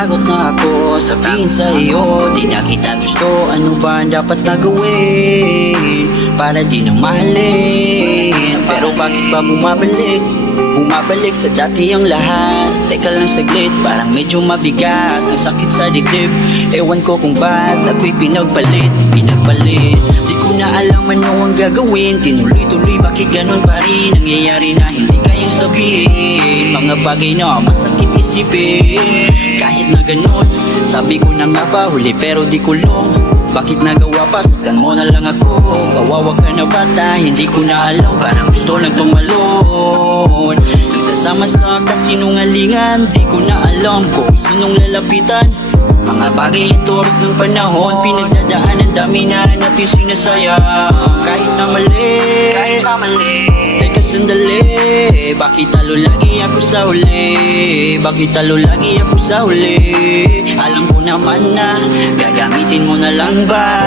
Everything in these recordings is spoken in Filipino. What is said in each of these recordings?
Natatakot na ako sabihin sa iyo, di na kita gusto. Ano ba ang dapat na gawin para di na mahalin? Pero bakit ba bumabalik? Bumabalik sa dati ang lahat. Teka lang saglit, parang medyo mabigat. Ang sakit sa dibdib, ewan ko kung ba't ako'y pinagpalit. Di ko na alam ano ang gagawin. Tinuloy-tuloy, bakit ganun pa rin? Nangyayari na hindi kayang sabihin. Mga bagay na masakit isipin. Kahit na ganun, sabi ko na nga ba huli pero di kulong. Bakit nagawa pa? Saktan mo na lang ako. Kawawa ka na bata, hindi ko na alam. Parang gusto lang tumalon. Nagsasama sa kasinungalingan, di ko na alam kung sinong lalapitan. Mga bagay ito oras ng panahon, pinagdadaan ang dami na natin sinasaya. Kahit na mali, teka sandali. Bakit talo lagi ako sa huli? Bakit talo lagi ako sa huli? Alam ko naman na gagamitin mo na lang ba?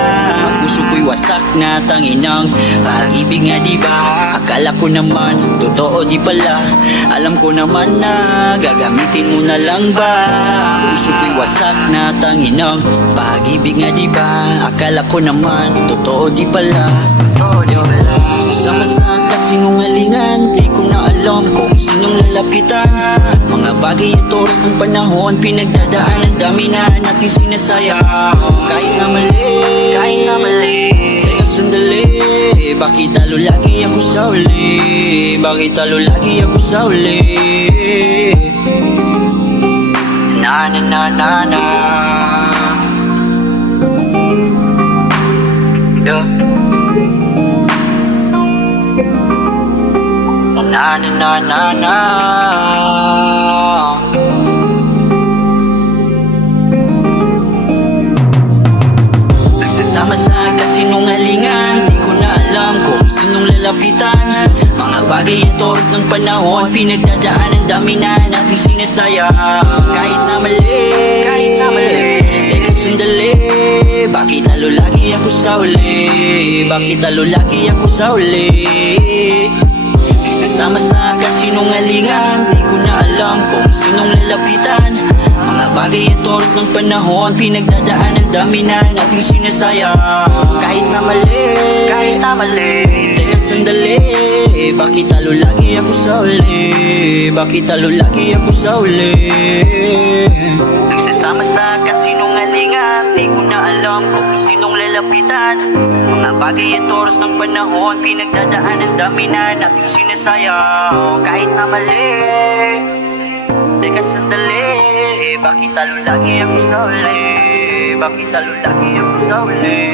Puso ko'y wasak na tanginang pag-ibig nga diba? Akala ko naman totoo di pala. Alam ko naman na gagamitin mo na lang ba? Puso ko'y wasak na tanginang pag-ibig nga diba? Akala ko naman totoo di pala. Sama sa kasinungalingan, di ko na alam kung sinong lalapitan. Mga bagay at oras ng panahon, pinagdadaan ang dami na natin sinasaya. Kahit na mali, teka sandali. Bakit talo lagi ako sa huli? Bakit talo lagi ako sa huli? Na na na na na. Na na na na na. Nagsasama sa kasinungalingan, di ko na alam kung sinong lalapitan. Mga bagay at oras ng panahon, pinagdadaan ang dami na natin sinasaya. Kahit na mali, teka sandali. Bakit talo lagi ako sa huli? Bakit talo lagi ako sa huli? Sama sa kasinungalingan, di ko na alam kung sinong lalapitan. Mga bagay at oras ng panahon, pinagdadaan ang dami na nating sinasaya. Kahit na mali, teka sandali. Bakit talo lagi ako sa huli? Bakit talo lagi ako sa huli? Nagsasama sa kasinungalingan, di ko na alam kung sinong lalapitan. Mga bagay at oras ng panahon, pinagdadaan ang dami na nating sinasaya. Kahit na mali, teka sandali. Bakit talo lagi ako sa huli? Bakit talo lagi ako sa huli?